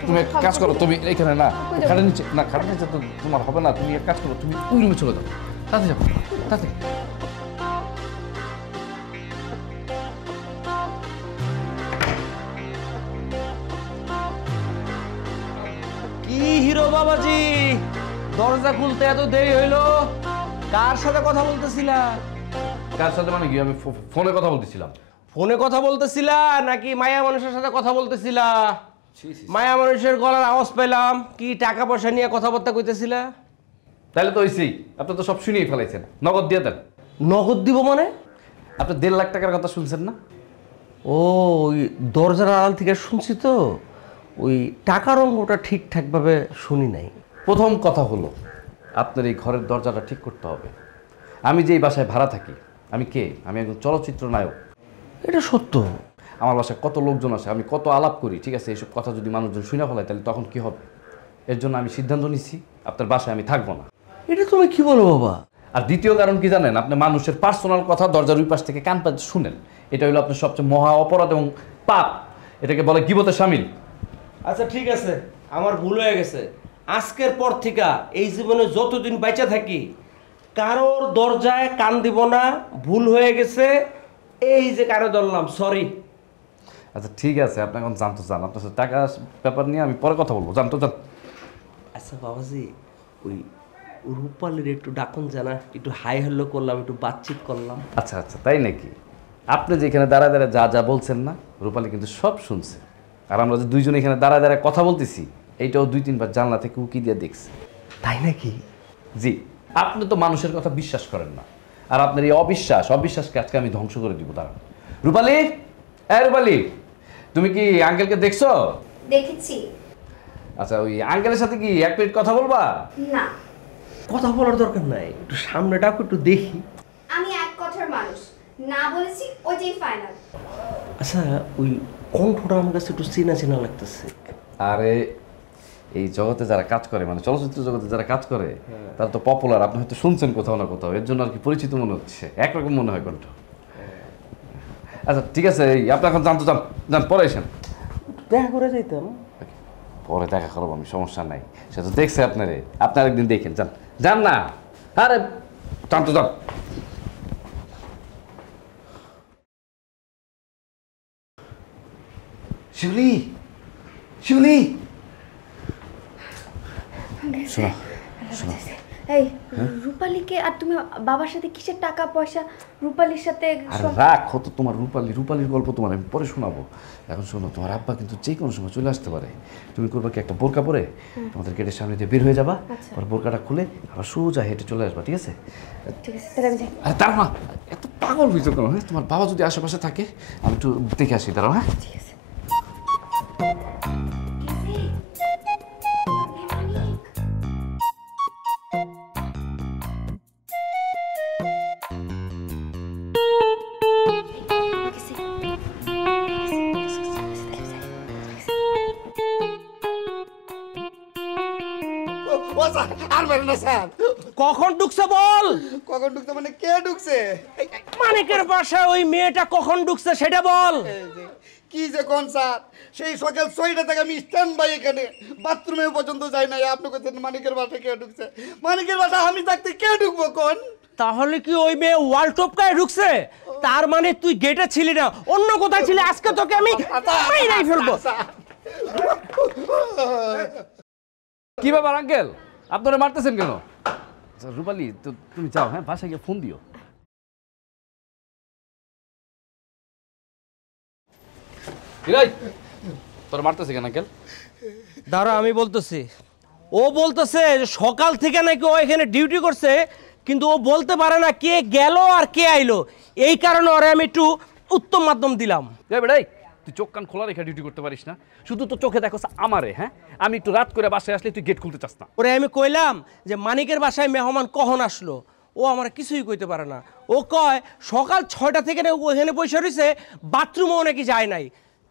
তুমি এক কাজ করো, তুমি এখানে না, খাটের নিচে না, খাটের নিচে তো তোমার হবে না। তুমি এক কাজ করো, তুমি ওই রুমে চলে যাও, তাতে যাবো, তাতে। কি হিরো বাবাজি, দরজা খুলতে এত দেরি হইলো? কার সাথে কথা বলতেছিলা? কার সাথে মানে কি? আমি ফোনে কথা বলতেছিলাম। ফোনে কথা বলতেছিলা নাকি মায়া মানুষের সাথে কথা বলতেছিলা? মায়া মানুষের গলার আওয়াজ পেলাম, কি টাকা পয়সা নিয়ে কথাবার্তা কইতেছিলা? তাহলে তো হয়েছেই, আপনি তো সব শুনিয়ে ফেলাইছেন। নগদ দিয়ে দেন। নগদ দিব মানে? আপনি 1.5 লাখ টাকার কথা শুনছেন না? ও ওই দরজার আড়াল থেকে শুনছি তো, ওই টাকার অঙ্কটা ঠিকঠাকভাবে শুনি নাই। প্রথম কথা হলো, আপনার এই ঘরের দরজাটা ঠিক করতে হবে। আমি যে এই বাসায় ভাড়া থাকি, আমি কে? আমি একজন চলচ্চিত্র নায়ক। এটা সত্য। আমার বাসায় কত লোকজন আসে, আমি কত আলাপ করি, ঠিক আছে? এইসব কথা যদি মানুষজন শুনে ফেলায় তাহলে তখন কি হবে? এর জন্য আমি সিদ্ধান্ত নিচ্ছি আপনার বাসায় আমি থাকবো না। এটা তুমি কি বলো বাবা? আর দ্বিতীয় কারণ কি জানেন? আপনি মানুষের পার্সোনাল কথা দরজার ওই পাশ থেকে কান পাতে শুনেন, এটা হলো আপনার সবচেয়ে মহা অপরাধ এবং পাপ। এটাকে বলে গীবতের শামিল। আচ্ছা ঠিক আছে, আমার ভুল হয়ে গেছে। আজকের পর থেকে এই জীবনে যতদিন বেঁচে থাকি কারোর দরজায় কান দিব না। ভুল হয়ে গেছে, এই যে কারো ধরলাম, সরি। আচ্ছা ঠিক আছে, আপনি এখন জানতো চান, আপনার সাথে টাকা ব্যাপার নিয়ে আমি পরে কথা বলবো, জানতো চান। আচ্ছা বাবাজি, ওই রূপালির একটু ডাকুন জানা, একটু হাই হ্যালো করলাম, একটু বাতচিত করলাম। আচ্ছা আচ্ছা, তাই নাকি? আপনি যে এখানে দাঁড়ায় দাঁড়ায় যা যা বলছেন না, রূপালী কিন্তু সব শুনছে। আর আমরা যে দুইজনে এখানে দাঁড়ায় দাঁড়ায় কথা বলতেছি, এইটাও 2-3 বার জানলা থেকে উকি দিয়ে দেখছে। তাই নাকি? জি। আপনি তো মানুষের কথা বিশ্বাস করেন না, আর আপনার এই অবিশ্বাসকে আজকে আমি ধ্বংস করে দিব। দাঁড়ান। রূপালী, রূপালী, তুমি কি আঙ্কেলকে দেখছো? দেখেছি। আচ্ছা, ওই আঙ্কেলের সাথে কি 1 মিনিট কথা বলবা? না, কথা বলার দরকার নাই, একটু সামনে ডাকো, একটু দেখি। আমি এক কথার মানুষ, না বলেছি ওইটাই ফাইনাল। আচ্ছা, ওই কণ্ঠটা আমার কাছে একটু চেনা চেনা লাগতেছে। আরে এই জগতে যারা কাজ করে, মানে চলচ্চিত্র জগতে যারা কাজ করে, তারা তো পপুলার। আপনি হয়তো শুনছেন কোথাও না কোথাও, এর জন্য আর কি পরিচিত মনে হচ্ছে, একরকম মনে হয় কণ্ঠ। আচ্ছা ঠিক আছে, আপনি এখন জানতো যান, পরে এসেন। দেখা করে যাইতাম। পরে দেখা করবো আমি, সমস্যা নাই। সে তো দেখছে আপনারে, আপনি আরেকদিন দেখেন। যান না, আরে জানতো যান। শিউলি, শিউলি, শোনো শোনো, এই রূপালীকে আর তুমি বাবার সাথে কিসের টাকা পয়সা? রূপালীর সাথে আর রাখো তো, তোমার রূপালীর গল্প তোমার আমি পরে শোনাবো। এখন শোনো, তোমার আব্বা কিন্তু যে কোনো সময় চলে আসতে পারে। তুমি করবা কি, একটা বোরকা পরে তোমাদের গেটের সামনে দিয়ে বের হয়ে যাবা, আর বোরকাটা খুলে আবার সোজা হেঁটে চলে আসবা, ঠিক আছে? ঠিক আছে, তাহলে আমি যাই। আরে তার না, এত পাগল হয়েছে কেন? হ্যাঁ, তোমার বাবা যদি আশেপাশে থাকে, আমি একটু দেখে আসি, দাঁড়াও। হ্যাঁ ঠিক আছে। ও স্যার, আর বেরো না স্যার। কখন ঢুকছে বল? কখন ঢুকছে মানে কে ঢুকছে? মানিকের বাসায় ওই মেয়েটা কখন ঢুকছে সেটা বল। এই যে, কি যে কোন স্যার, সেই সকাল 6টা থেকে আমি স্ট্যান্ড বাই এখানে, বাথরুমে পর্যন্ত যাই নাই। আপনি কোথায় মানিকের বাসায় কে ঢুকছে? মানিকের বাসায় আমি থাকতে কে ঢুকবো কোন? তাহলে কি ওই মেয়ে ওয়াল টপকায় ঢুকছে? তার মানে তুই গেটে ছিলি না, অন্য কোথায় ছিলি। আজকে তোকে আমি মাইরাই ফেলবো। কি ব্যাপার আঙ্কেল, আপনারা মারতেছেন কেন? আচ্ছা রূপালী, তো তুমি যাও, হ্যাঁ বাসায় গিয়ে ফোন দিও। হিরাই, তোর মারতেছে কেন আঙ্কেল? দাঁড়া, আমি বলতেছি। ও বলতেছে যে সকাল থেকে নাকি ও এখানে ডিউটি করছে, কিন্তু ও বলতে পারে না কে গেল আর কে আইলো। এই কারণে ওরে আমি একটু উত্তম মাধ্যম দিলাম। বেড়াই, তুই চোখ কান খোলা রেখে ডিউটি করতে পারিস না? শুধু তো চোখে দেখো আমারে, হ্যাঁ আমি একটু রাত করে বাসায় আসলে তুই গেট খুলতে চাস না। ওরে আমি কইলাম যে মানিকের বাসায় মেহমান কখন আসলো, ও আমার কিছুই কইতে পারে না। ও কয় সকাল 6টা থেকে ও এখানে বসে রয়েছে, বাথরুমেও নাকি যায় নাই।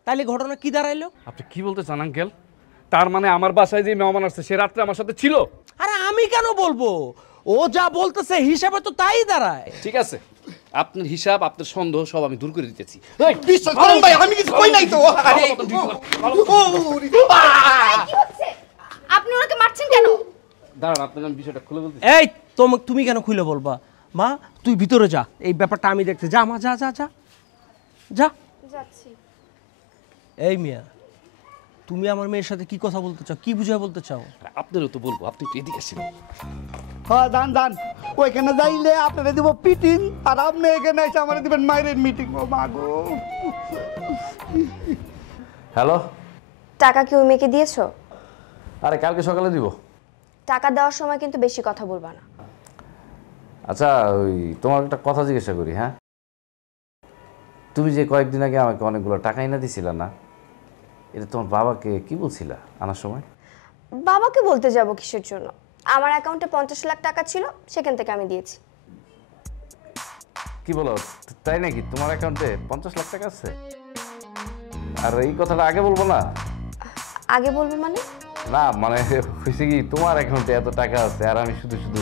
তাইলে ঘটনা কি দাঁড়াইলো? আপনি কি বলতে চান আঙ্কেল? তার মানে আমার বাসায় যে মেহমান আসছে সে রাত্রে আমার সাথে ছিল? আরে আমি কেন বলবো, ও যা বলতেছে হিসাবে তো তাই দাঁড়ায়। ঠিক আছে, আপনার হিসাব আপনার সন্দেহ সব আমি দূর করে দিতেছি। বিশ্বাস করেন ভাই, আমি কিছু কই নাই তো। আরে কি হচ্ছে? আপনি ওনাকে মারছেন কেন? দাঁড়ান, আপনাকে আমি বিষয়টা খুলে বলতেছি। এই তুমি কেন খুলে বলবা? মা তুই ভিতরে যা, এই ব্যাপারটা আমি দেখতে। যা মা, যা যা যা যা। যাচ্ছি। এই মিয়া, তুমি আমার মেয়ের সাথে কি কথা বলতে চাও, কি বুঝায় বলতে চাও? আপনারও তো বলবো, আপনি একটু এদিকে আসেন। হ্যাঁ যান, ওইখানে যাইলে আপনারা দিব পিটিং, আর আপনি এখানে এসে আমার দিবেন মাইরের মিটিং। ও মা গো। হ্যালো, টাকা কি ওই মেয়েকে দিয়েছো? আরে কালকে সকালে দিব। টাকা দেওয়ার সময় কিন্তু বেশি কথা বলবা না। আচ্ছা ওই তোমার একটা কথা জিজ্ঞাসা করি, হ্যাঁ তুমি যে কয়েকদিন আগে আমাকে অনেকগুলো টাকা এনে দিছিলা না, এটা তোমার বাবাকে কি বলছিলা আনার সময়? বাবাকে বলতে যাব কিসের জন্য? আমার অ্যাকাউন্টে 50 লাখ টাকা ছিল, সেখান থেকে আমি দিয়েছি। কি বলো, তাই নাকি? তোমার অ্যাকাউন্টে 50 লাখ টাকা আছে? আর এই কথাটা আগে বলবো না? আগে বলবো মানে? না মানে হয়েছে কি, তোমার অ্যাকাউন্টে এত টাকা আছে আর আমি শুধু শুধু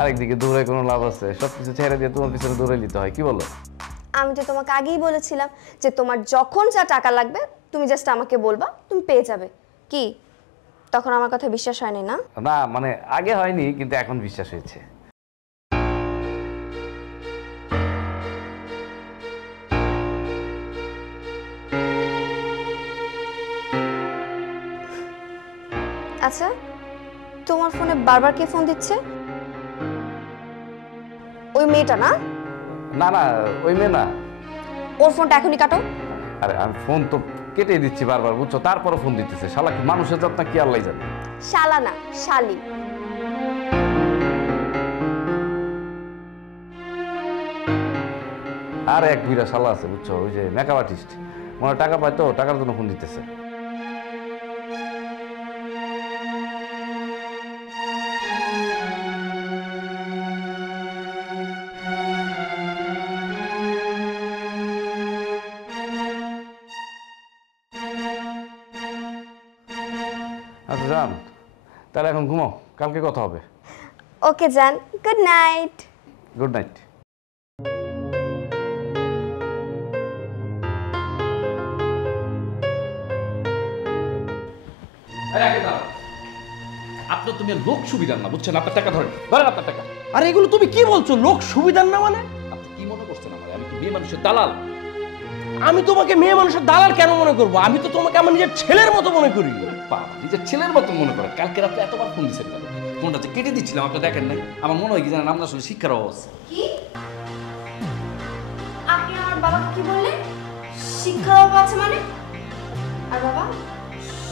আরেকদিকে দৌড়ে কোনো লাভ আছে? সব কিছু ছেড়ে দিয়ে তোমার পিছনে দৌড়ে দিতে হয়, কি বলো? আমি তো তোমাকে আগেই বলেছিলাম যে তোমার যখন যা টাকা লাগবে তুমি জাস্ট আমাকে বলবা, তুমি পেয়ে যাবে। কি তখন আমার কথা বিশ্বাস হয়নি না? না মানে আগে হয়নি, কিন্তু এখন বিশ্বাস হয়েছে। আচ্ছা, তোমার ফোনে বারবার কে ফোন দিচ্ছে? ওই মেয়েটা না? না না, ওই মেয়ে না। ওর ফোনটা এখনই কাটো। আরে আমি ফোন তো কেটে দিচ্ছি বারবার, বুঝছো? তারপরে ফোন দিতেছে। শালা কি মানুষের জাত না কি, আল্লাহ জানে। শালা না, শালি। আর এক দুইটা শালা আছে, বুঝছো? ওই যে মেকআপ আর্টিস্ট, মনে হয় টাকা পায় তো, টাকার জন্য ফোন দিতেছে। আচ্ছা জান, তাহলে এখন ঘুমাও, কালকে কথা হবে। ওকে জান, গুড নাইট। Good night. আপনার তুমি লোক সুবিধার না, বুঝছেন? আপনার টাকা ধরেন, ধরেন আপনার টাকা। আরে এগুলো তুমি কি বলছো? লোক সুবিধার না মানে? আপনি কি মনে করছেন আমার? আমি কি মেয়ে মানুষের দালাল? আমি তোমাকে মেয়ে মানুষের দালাল কেন মনে করবো? আমি তো তোমাকে আমার নিজের ছেলের মতো মনে করি। বাবা, নিজের ছেলের মতন মনে করেন। কালকে রাত্রে এতবার ফোন দিচ্ছেন কেন? ফোনটা যে কেটে দিচ্ছিলাম, আপনি দেখেন নাই? আমার মনে হয় কি জানেন, আমরা আসলে শিক্ষার অভাব আছে। কি? আপনি আমার বাবাকে কি বললেন? শিক্ষার অভাব আছে মানে? আর বাবা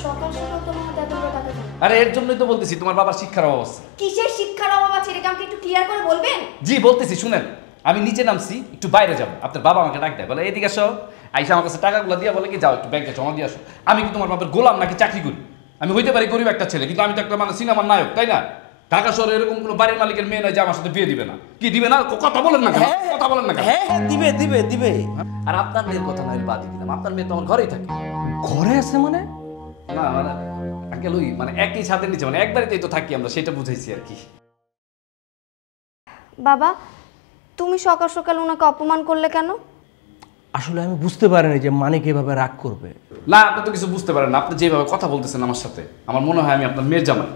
সকাল সকাল তোমার হাতে এতগুলো টাকা কেন? আরে এর জন্যই তো বলতেছি তোমার বাবার শিক্ষার অভাব আছে। কিসের শিক্ষার অভাব আছে এটা আমাকে একটু ক্লিয়ার করে বলবেন? জি বলতেছি, শুনেন। আমি নিচে নামছি, একটু বাইরে যাবো, আপনার বাবা আমাকে ডাক দেয়, বলে এদিকে আসো। আইসা আমার কাছে টাকাগুলো দিয়ে বলে কি, যাও একটু ব্যাংকে জমা দিয়ে আসো। আমি কি তোমার বাবার গোলাম নাকি চাকরি করি? আমি হইতে পারি গরিব একটা ছেলে, কিন্তু আমি তো একটা মানে সিনেমার নায়ক, তাই না? ঢাকা শহরে এরকম কোনো বাড়ির মালিকের মেয়ে নাই যে আমার সাথে বিয়ে দিবে না। কি দিবে না? কথা বলেন না কেন? কথা বলেন না কেন? হ্যাঁ দিবে দিবে দিবে। আর আপনার মেয়ের কথা নয় বাদই দিলাম, আপনার মেয়ে তো আমার ঘরেই থাকে। ঘরে আছে মানে? না মানে আঙ্কেল ওই মানে একই ছাদের নিচে, মানে এক বাড়িতেই তো থাকি আমরা, সেটা বুঝাইছি আর কি। বাবা তুমি সকাল সকাল ওনাকে অপমান করলে কেন? আসলে আমি বুঝতে পারিনি যে মানিক এভাবে রাগ করবে। না আপনি তো কিছু বুঝতে পারেন না, আপনি যেভাবে কথা বলতেছেন আমার সাথে, আমার মনে হয় আমি আপনার মেয়ের জামাই।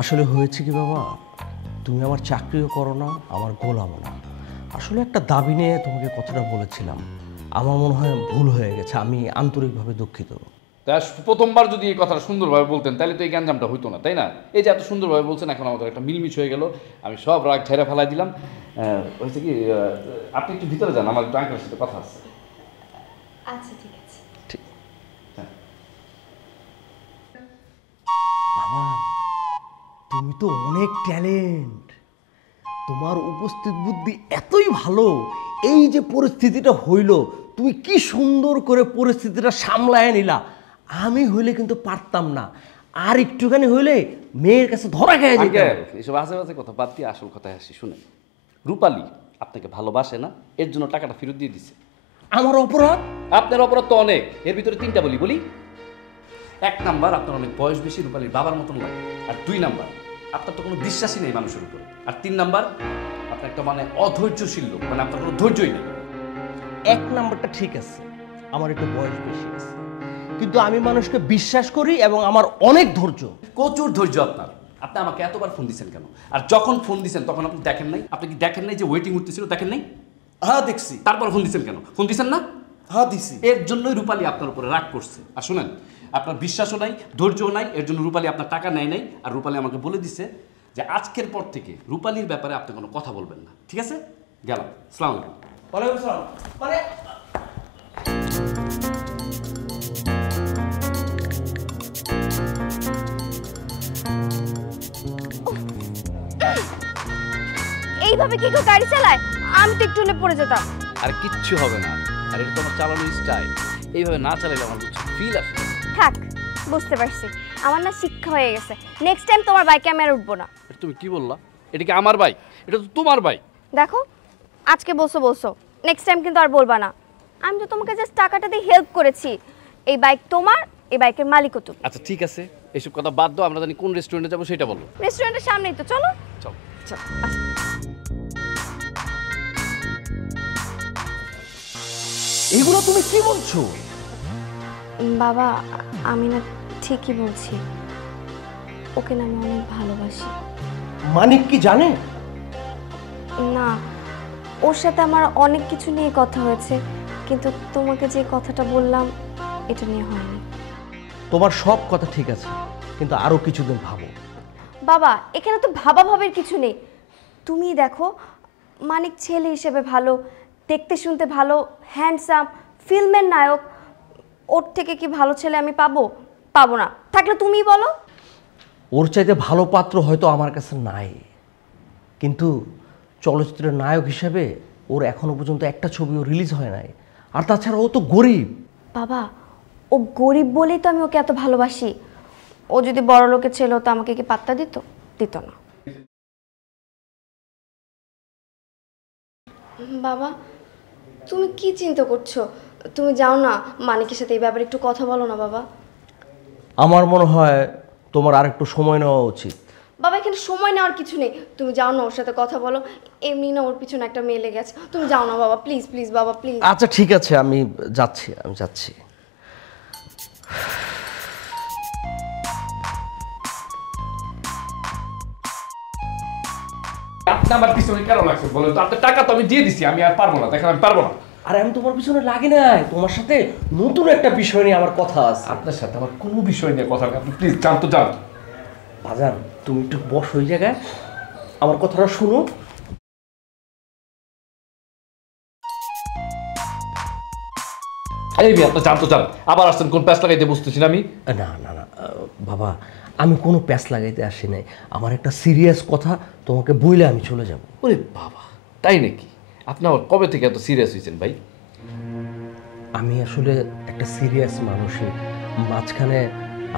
আসলে হয়েছে কি বাবা, তুমি আমার চাকরিও করো না, আমার গোলামও না। আসলে একটা দাবি নিয়ে তোমাকে কথাটা বলেছিলাম, আমার মনে হয় ভুল হয়ে গেছে, আমি আন্তরিকভাবে দুঃখিত। তা প্রথমবার যদি এই কথাটা সুন্দরভাবে বলতেন তাহলে তো এই গ্যাঞ্জামটা হইতো না, তাই না? এই যে এত সুন্দরভাবে বলছেন, এখন আমাদের একটা মিলমিশ হয়ে গেল, আমি সব রাগ ঝেড়ে ফেলাই দিলাম। হয়েছে কি, আপনি একটু ভিতরে যান, আমার একটু আঙ্কেলের সাথে কথা আছে। আচ্ছা ঠিক আছে। ঠিক। হ্যাঁ। বাবা, তুমি তো অনেক ট্যালেন্ট, তোমার উপস্থিত বুদ্ধি এতই ভালো, এই যে পরিস্থিতিটা হইল তুমি কি সুন্দর করে পরিস্থিতিটা সামলায় নিলা। আমি হইলে কিন্তু পারতাম না, আর একটুখানি হইলে মেয়ের কাছে ধরা খেয়ে যেত। এসব আজে বাজে কথা বাদ দিয়ে আসল কথায় আসি, শুনে। রূপালী আপনাকে ভালোবাসে না, এর জন্য টাকাটা ফেরত দিয়ে দিছে। আমার অপরাধ? আপনার অপরাধ তো অনেক, এর ভিতরে তিনটা বলি। 1 নাম্বার, আপনার অনেক বয়স বেশি, রূপালীর বাবার মতন লাগে। আর 2 নাম্বার, আপনার তো কোনো বিশ্বাসই নেই মানুষের উপরে। আর 3 নাম্বার, আপনার একটা মানে অধৈর্যশীল লোক, মানে আপনার কোনো ধৈর্যই নেই। 1 নাম্বারটা ঠিক আছে, আমার একটু বয়স বেশি আছে, কিন্তু আমি মানুষকে বিশ্বাস করি এবং আমার অনেক ধৈর্য। প্রচুর ধৈর্য আপনার। আপনি আমাকে এতবার ফোন দিচ্ছেন কেন? আর যখন ফোন দিচ্ছেন তখন আপনি দেখেন নাই? আপনি কি দেখেন নাই যে ওয়েটিং উঠতেছিল? দেখেন নাই? হ্যাঁ দেখছি। তারপর ফোন দিচ্ছেন কেন? ফোন দিচ্ছেন না? হ্যাঁ দিছি। এর জন্যই রূপালী আপনার উপরে রাগ করছে। আর শুনেন, আপনার বিশ্বাসও নাই, ধৈর্যও নাই, এর জন্য রূপালী আপনার টাকা নেয় নাই। আর রূপালী আমাকে বলে দিছে যে আজকের পর থেকে রূপালীর ব্যাপারে আপনি কোনো কথা বলবেন না, ঠিক আছে? গেলাম, আসসালামু আলাইকুম। ওয়ালাইকুম আসসালাম। মানে এইভাবে কি কেউ গাড়ি চালায়? আমি তো একটু হলে পড়ে যেতাম। আর কিচ্ছু হবে না, আর এটা তোমার চালানোর স্টাইল। এইভাবে না চালাইলে আমার ফিল আসে। থাক, বুঝতে পারছি, আমার না শিক্ষা হয়ে গেছে। নেক্সট টাইম তোমার বাইকে আমি আর উঠবো না। এটা তুমি কি বললা? এটা কি আমার বাইক? এটা তো তোমার বাইক। দেখো, আজকে বলছো, নেক্সট টাইম কিন্তু আর বলবা না। আমি তো তোমাকে জাস্ট টাকাটা দিয়ে হেল্প করেছি। এই বাইক তোমার, এই বাইকের মালিকও তুমি। আচ্ছা ঠিক আছে, এইসব কথা বাদ দাও, আমরা জানি কোন রেস্টুরেন্টে যাবো সেটা বলো। রেস্টুরেন্টের সামনেই তো, চলো। চল। চলো, আসো। এগুলো তুমি কি বলছো? বাবা, আমি না ঠিকই বলছি, ওকে না আমি অনেক ভালোবাসি। মানিক কি জানে? না, ওর সাথে আমার অনেক কিছু নিয়ে কথা হয়েছে, কিন্তু তোমাকে যে কথাটা বললাম এটা নিয়ে হয়নি। তোমার সব কথা ঠিক আছে, কিন্তু আরো কিছুদিন ভাবো। বাবা, এখানে তো ভাবাভাবের কিছু নেই। তুমি দেখো, মানিক ছেলে হিসেবে ভালো, দেখতে শুনতে ভালো, হ্যান্ডসাম, ফিল্মের নায়ক। ওর থেকে কি ভালো ছেলে আমি পাবো না। থাকলে তুমিই বলো। ওর চাইতে ভালো পাত্র হয়তো আমার কাছে নাই, কিন্তু চলচ্চিত্রের নায়ক হিসেবে ওর এখনো পর্যন্ত একটা ছবিও রিলিজ হয় নাই। আর তাছাড়া ও তো গরিব। বাবা, ও গরিব বলেই তো আমি ওকে এত ভালোবাসি। ও যদি বড় লোকের ছেলে হতো আমাকে কি পাত্তা দিত? দিত না। বাবা, তুমি কি চিন্তা করছো? তুমি যাও না, মানিকের সাথে এই ব্যাপারে একটু কথা বলো না বাবা। আমার মনে হয় তোমার আর একটু সময় নেওয়া উচিত। বাবা, এখানে সময় নেওয়ার কিছু নেই। তুমি যাও না, ওর সাথে কথা বলো। এমনি না ওর পিছনে একটা মেয়ে লেগে আছে। তুমি যাও না বাবা, প্লিজ প্লিজ বাবা, প্লিজ। আচ্ছা ঠিক আছে, আমি যাচ্ছি। আপনি আমার পিছনে কেন লাগছে বলেন তো? আপনার টাকা তো আমি দিয়ে দিছি, আমি আর পারবো না, দেখেন আমি পারবো না। আর আমি তোমার পিছনে লাগি নাই, তোমার সাথে নতুন একটা বিষয় নিয়ে আমার কথা আছে। আপনার সাথে আমার কোনো বিষয় নিয়ে কথা নেই, আপনি প্লিজ যান তো যান। বাজান, তুমি একটু বস ওই জায়গায়, আমার কথাটা শুনো। এই আপনি যান তো যান, আবার আসছেন কোন প্যাচ লাগাইতে বুঝতেছি না আমি। না না না বাবা, আমি কোনো প্যাচ লাগাইতে আসি নাই। আমার একটা সিরিয়াস কথা তোমাকে বইলে আমি চলে যাব। ওরে বাবা, তাই নাকি? আপনি আবার কবে থেকে এত সিরিয়াস হয়েছেন ভাই? আমি আসলে একটা সিরিয়াস মানুষই, মাঝখানে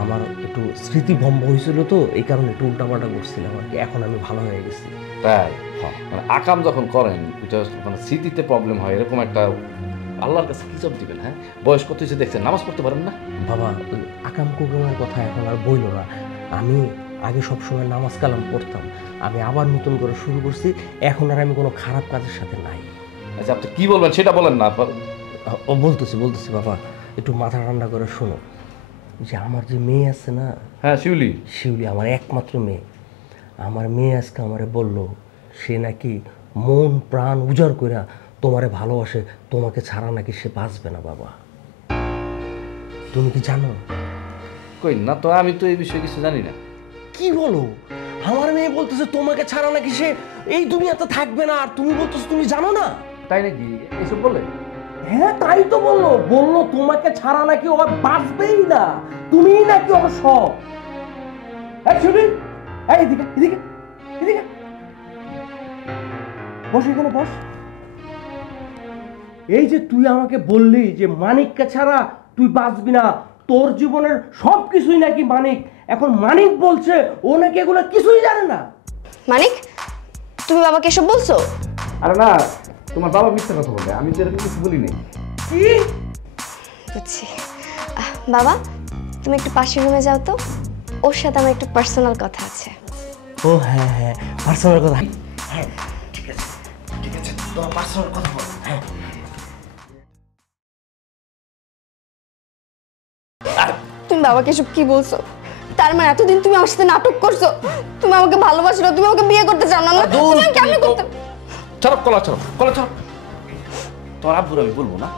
আমার একটু স্মৃতিভঙ্গ হয়েছিল, তো এই কারণে একটু উল্টাপাল্টা করছিলাম আর কি। এখন আমি ভালো হয়ে গেছি। তাই? মানে আকাম যখন করেন ওইটা মানে স্মৃতিতে প্রবলেম হয়, এরকম একটা আল্লাহর কাছে কি জবাব দিবেন? হ্যাঁ, বয়স কত হয়েছে দেখছেন, নামাজ পড়তে পারেন না? বাবা, আকাম কুকামের কথা এখন আর বইল না। আমি আগে সবসময় নামাজ কালাম পড়তাম, আমি আবার নতুন করে শুরু করছি। এখন আর আমি কোনো খারাপ কাজের সাথে নাই। আচ্ছা, আপনি কি বলবেন সেটা বলেন না। বলতেছি বাবা, একটু মাথা ঠান্ডা করে শোনো। যে আমার যে মেয়ে আছে না, হ্যাঁ শিউলি আমার একমাত্র মেয়ে, আমার মেয়ে আজকে আমারে বলল সে নাকি মন প্রাণ উজাড় কইরা তোমারে ভালোবাসে, তোমাকে ছাড়া নাকি সে বাঁচবে না। বাবা, কি তুমি কি জানো? কই না তো, আমি তো এই বিষয়ে কিছু জানি না। কি বলো? আমার মেয়ে বলতেছে তোমাকে ছাড়া নাকি সে এই দুনিয়াতে থাকবে না, আর তুমি বলতেছো তুমি জানো না? তাই নাকি? এসব বলে? হ্যাঁ তাই তো বললো। বললো তোমাকে ছাড়া নাকি ও আর বাঁচবেই না, তুমিই নাকি ওর সব। শুনি, এদিকে এদিকে এদিকে বস, এখানে বস। এই যে তুই আমাকে বললি যে মানিককে ছাড়া তুই বাঁচবি না, তোর জীবনের সব কিছুই নাকি মানিক। এখন মানিক বলছে ও নাকি এগুলো কিছুই জানে না। মানিক, তুমি বাবাকে এসব বলছো? আরে না, তোমার বাবা মিথ্যা কথা বলে, আমি তো এরকম কিছু বলি নাই। কি? বুঝছি। বাবা, তুমি একটু পাশের রুমে যাও তো, ওর সাথে আমার একটু পার্সোনাল কথা আছে। ও হ্যাঁ হ্যাঁ, পার্সোনাল কথা। হ্যাঁ ঠিক আছে ঠিক আছে, তোমার পার্সোনাল কথা বল। হ্যাঁ তুমি বাবাকে এসব কি বলছো? তার মানে এতদিন তুমি আমার সাথে নাটক করছো, তুমি আমাকে ভালোবাসো না, তুমি আমাকে বিয়ে করতে চাও না? তুমি কেমনে করতে? চলো কলা, চলো কলা, চলো। তোমার আব্বুর আমি বলবো না,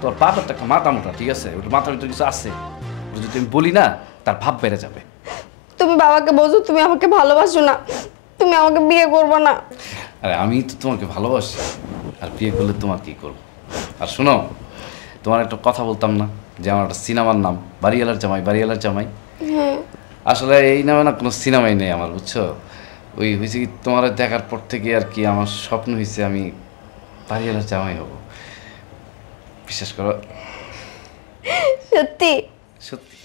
তোর বাবার তো একটা মাথা মোটা, ঠিক আছে? ওটা মাথার ভিতরে কিছু আছে, ওটা যদি আমি বলি না তার ভাব বেড়ে যাবে। তুমি বাবাকে বলছো তুমি আমাকে ভালোবাসো না, তুমি আমাকে বিয়ে করবে না। আরে আমি তো তোমাকে ভালোবাসি, আর বিয়ে করলে তোমার কি করবো? আর শোনো, তোমার একটা কথা বলতাম না যে আমার একটা সিনেমার নাম বাড়িওয়ালার জামাই, বাড়িওয়ালার জামাই। আসলে এই নামে না কোনো সিনেমাই নেই আমার, বুঝছো? ওই হয়েছে কি, তোমার দেখার পর থেকে আর কি আমার স্বপ্ন হয়েছে আমি বাড়িওয়ালার জামাই হব। বিশ্বাস করো। সত্যি? সত্যি।